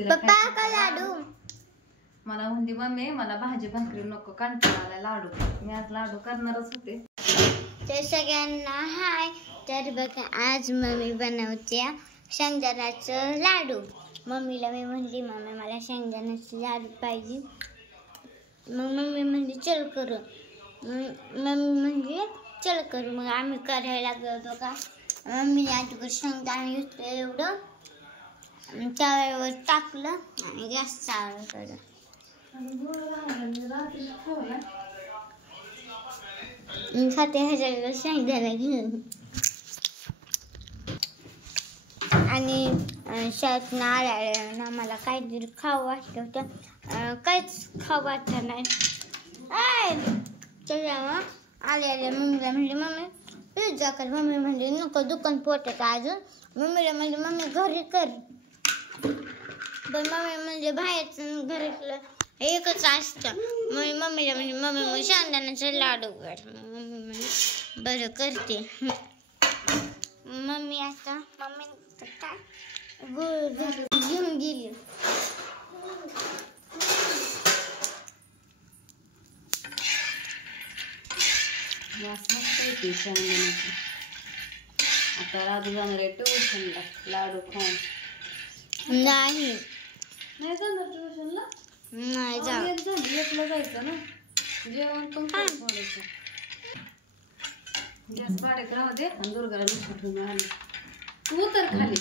पप्पा का लाडू मला म्हणली मम्मी मला भाजी भाकरी नको कंटाळा आलाय लाडू मी आज लाडू करणारच होते तर सगळ्यांना हाय तर बघा आज मम्मी बनवते शेंगदाण्याचं लाडू मम्मीला मी म्हणली मम्मी मला शेंगदाण्याचे लाडू पाहिजे मग मम्मी म्हणली चल करू मम्मी म्हणली चल करू मग आम्ही करायला लागलो का मम्मीने आजूबाजू शेंगदाणे घेतलं एवढं तव्यावर टाकलं आणि गॅस चालू केलं खाते ह्याच्याला शेंगदाणे घेऊन आणि शाळेतनं आल्या मला काहीतरी खावं वाटलं होतं काहीच खावं वाटलं नाही त्याच्यामुळं आल्या मम्मीला म्हणले मम्मी पिझ्झा कर मम्मी म्हणली नको दुकान पोटात अजून मम्मीला म्हणले मम्मी घरी कर पण मम्मी म्हणजे बाहेरचं घरातलं एकच असतं मग मम्मीला म्हणजे मम्मी मग शेंगदाण्याचा लाडू कर मम्मी म्हणजे बरं करते मम्मी आता मम्मी काय गुळ घेऊन गेली आता राजू जाणार आहे ट्युशनला लाडू खाऊन नाही जाणार ट्युशनला नाही एकला जायचं ना जेवण पण थोडंसं गॅस बारीक राहू दे आणि दुर्गाला ठेवून आले तू उतर खाली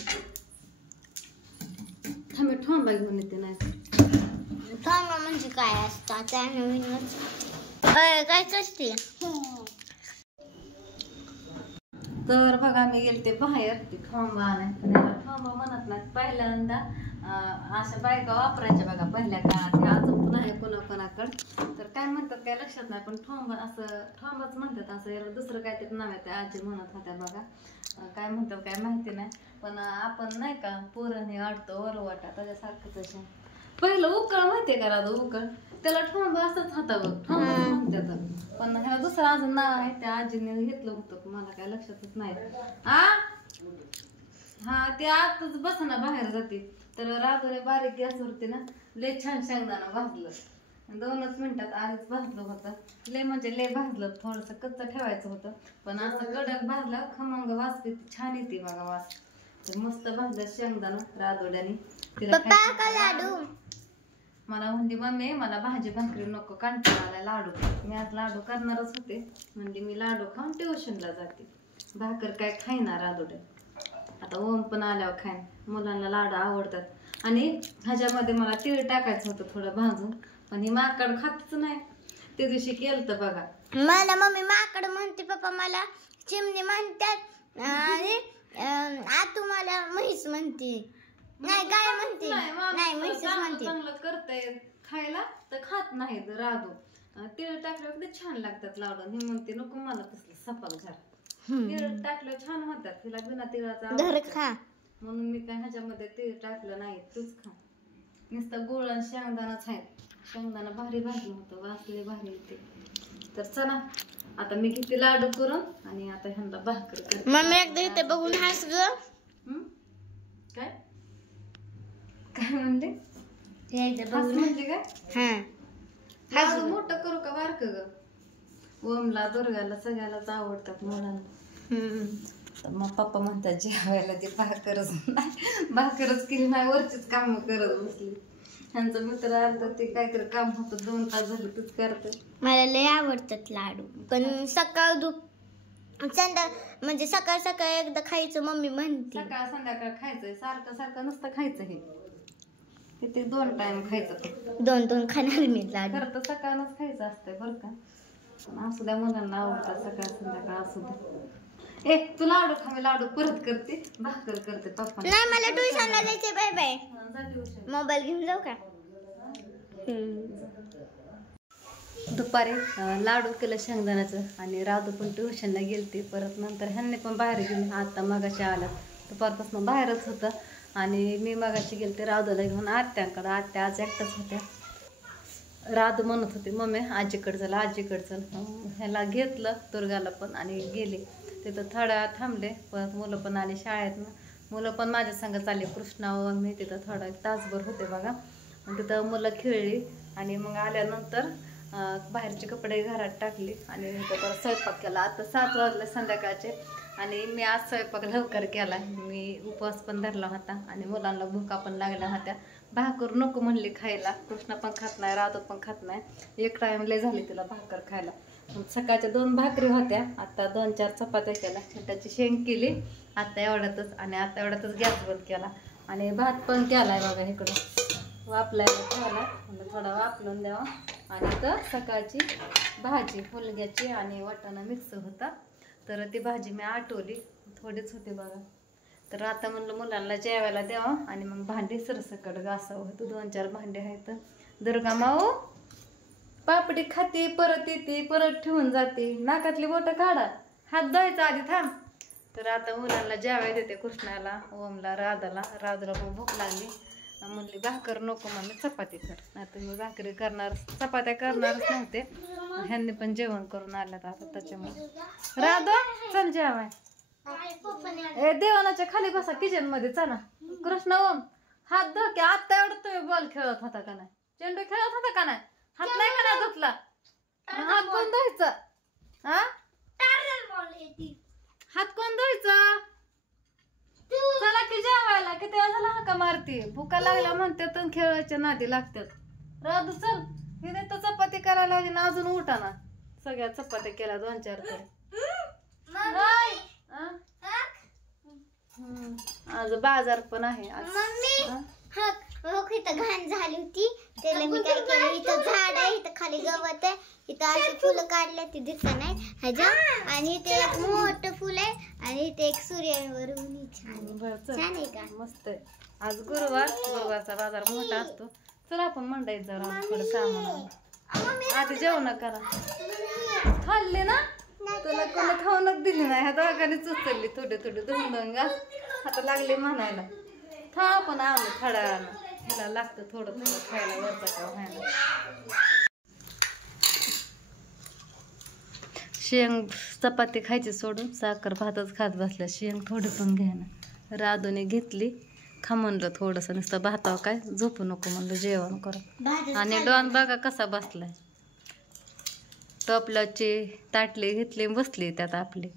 थांबे ठोंबा घेऊन येते नाही ठोंबा म्हणजे काय असतं त्या नवीनच कायच असते तर बघा मी गेलते बाहेर ते ठोंबा आणायला ठोंबा म्हणत नाही पहिल्यांदा अशा बायका वापरायच्या बघा पहिल्या काळात अजून पण आहे कोणाकोणाकडं तर काय म्हणतात काय लक्षात नाही पण ठोंबा असं ठोंबाच म्हणतात असं याला दुसरं काहीतरी नाव आहे आजी म्हणत होत्या बघा काय म्हणतात काय माहिती नाही पण आपण नाही का पुरण वाटतो वरवाटा त्याच्यासारखं तसे पहिलं उकळ माहितीये का राधू उकळ त्याला ठोंबा असंच हातावर ठोंबा म्हणतात पण ह्याला दुसरं अजून नाव आहे त्या आजीने घेतलं होतं मला काय लक्षातच नाही हा ते आताच बसना बाहेर जाते तर राधूने बारीक गॅसवरती ना लय छान शेंगदाणा भाजलं 2च मिनिटात आधीच भाजलं होतं लय म्हणजे लय भाजलं थोडंसं कच्चं ठेवायचं होतं पण असं कडक भाजलं खमंग वास छान येते बघा वास तर मस्त भाजलं शेंगदाणा राधोड्याने तिला मला म्हणली मम्मी मला भाजी भाकरी नको कंटाळा आलाय लाडू मी आज लाडू करणारच होते म्हणजे मी लाडू खाऊन ट्युशनला जाते भाकर काय खाईना राधोड्या आता ओम पण आल्यावर खाईन मुलांना लाडू आवडतात आणि ह्याच्यामध्ये मला तीळ टाकायचं होतं थोडं भाजून पण ही माकड खातच नाही ते दिवशी केलं तर बघा मला मम्मी माकड म्हणते पप्पा मला चिमणी म्हणतात आणि आतू मला म्हैस म्हणते नाही गाय म्हणते नाही म्हैस म्हणते चांगलं करताय खायला तर खात नाही राधू तीळ टाकल्यावर किती छान लागतात लाडू ही म्हणते नको मला तसलं सपाक झाड तीळ टाकलं छान होतात तिला बिना तिळाचा खा म्हणून मी काय ह्याच्यामध्ये तीळ टाकलं नाही तूच खा नुसतं गुळ आणि शेंगदाणाच आहे शेंगदाणा भारी भाजलं होतं वासले भारी येते तर चला आता मी किती लाडू करून आणि आता ह्यांना भाकर करते मम्मी एकदा इथे बघून हस ग काय काय म्हणते म्हणते काय लाडू मोठं करू का बारक ग ओमला दुर्गाला सगळ्यालाच आवडतात मुलांना मग पप्पा म्हणतात जेवायला ते भाकरच केली नाही वरचीच काम करत बसली ह्यांचं मित्र आलं ते काहीतरी काम होतं 2 तास झालं तूच करत मला लय आवडतात लाडू पण सकाळ संध्याकाळ म्हणजे सकाळ सकाळ एकदा खायचं मम्मी म्हणते सकाळ संध्याकाळ खायचंय सारखं सारखं नुसतं खायचं हे किती 2 टाइम खायचं 2 खाणार मी लाडू खरं तर सकाळच खायचं असतंय बरं का असू द्या मुलांना आवडतात सकाळ संध्याकाळ असू द्या तू लाडू खा मी लाडू परत करते भाकर करते पप्पा नाही मला ट्युशनला जायचे बाय बाय मोबाईल घेऊन जाऊ का दुपारी लाडू केलं शेंगदाण्याचं आणि राधू पण ट्युशनला गेलते परत नंतर ह्यांनी पण बाहेर गेले आता मगाशी आलं दुपारपासून बाहेरच होतं आणि मी मगाशी गेलते राधूला घेऊन आत्यांकडं आत्या आज एकटाच होत्या राधू म्हणत होते मम्मी आजीकडे चला आजीकडे चल ह्याला घेतलं दुर्गाला पण आणि गेले तिथं थोड्या थांबले परत मुलं पण आली शाळेतनं मुलं पण माझ्या संग चालले. कृष्णा व मी तिथं थोडा एक तासभर होते बघा. मग तिथं मुलं खेळली आणि मग आल्यानंतर बाहेरचे कपडे घरात टाकले आणि तर स्वयंपाक केला. आता 7 वाजले संध्याकाळचे आणि मी आज स्वयंपाक लवकर केला. मी उपवास पण धरला होता आणि मुलांना भुका पण लागल्या होत्या. भाकर नको म्हणली खायला. कृष्णा पण खात नाही, राधू पण खात नाही. एक टाइम लय झाली तिला भाकर खायला. सकाळच्या 2 भाकरी होत्या, आता 2-4 चपात्या केल्या, त्याची शेंग केली आता एवढ्यातच. आणि आता एवढ्यातच गॅस बंद केला आणि भात पण केलाय बघा. इकडं वापलायला ठेवला, थोडा वापलून द्यावा. आणि तर सकाळची भाजी फुलग्याची आणि वाटाणा मिक्स होता, तर ती भाजी मी आटवली, थोडीच होती बघा. तर आता म्हणलं मुलांना जेवायला द्यावं आणि मग भांडी सरसकट घासावं. तर 2-4 भांडे आहेत. दुर्गा माऊ पापडी खाते, परत येते, परत ठेवून जाते. नाकातली बोटं काढा, हात धुवायचा आधी, थांब. तर आता मुलांना जेवायला देते. कृष्णाला, ओमला, राधाला. राधाला पण भूक लागली, म्हणली भाकर नको म्हणले चपाती कर. नाही तर मी भाकरी करणार, चपात्या करणारच नव्हते. ह्यांनी पण जेवण करून आल्यात आता त्याच्यामुळे. राधा चल जेवाय. देवानाच्या खाली बसा किचन मध्ये, चला. कृष्ण ओम हात धो की. आता एवढं तुम्ही बॉल खेळत होता का नाही, चेंडू खेळत होता का नाही, हात नाही का नाही धुतला, हात कोण धुवायचा? हात कोण धुवायचा? चला की जेवायला. किती वेळा झाला हाका मारते, भुका लागल्या म्हणतात तर खेळायच्या नादी लागतात. राधू चल, हिने तर चपाती करायला लागली ना, अजून उठा ना. सगळ्या चपात्या केल्या 2-4 तरी. आज बाजार पण आहे आज. इथं घाण झाली होती, त्याला मी काय केलं, इथं झाड आहे, इथं खाली गवत आहे, इथं अशी फुलं काढल्या ती दिसत नाही ह्याच्या. आणि इथे एक मोठं फुल आहे आणि इथे एक सूर्यावर छान आहे का, मस्त आहे. आज गुरुवारचा बाजार मोठा असतो. चला आपण मंडईत जाऊ, थोडं सामान. आधी जेवण करा. खाल्ले ना, तुला कोणी खाऊनच दिली नाही. ह्या दोघांनीच उचलली थोडे थोडे 2-2 घास. आता लागले म्हणायला था पण आणलं थोड्या वेळानं, ह्याला लागतं थोडं थोडं खायला, वरचा का व्हायला. शेंग चपाती खायची सोडून साखर भातच खात बसल्या. शेंग थोडी पण घ्यायना. राधूने घेतली, खा म्हणलं थोडंसं, नुसतं भातावर काय झोपू नको म्हणलं, जेवण करा. आणि डॉन बघा कसा बसलाय, टोपल्याची ताटली घेतली बसली त्यात आपली.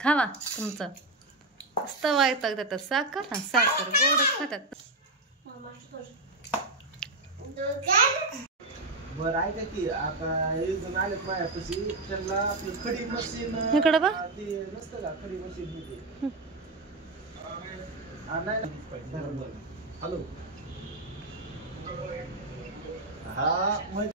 खावा तुमचं स्तवा येतात देतात. साखर ना, साखर गोडच खातात. बरं ऐका की, आता एक जण आलेत माझ्यापाशी, त्यांना आपली खडी मशीन इकडं बघ, ते नसतं का खडी मशीन. हॅलो, हा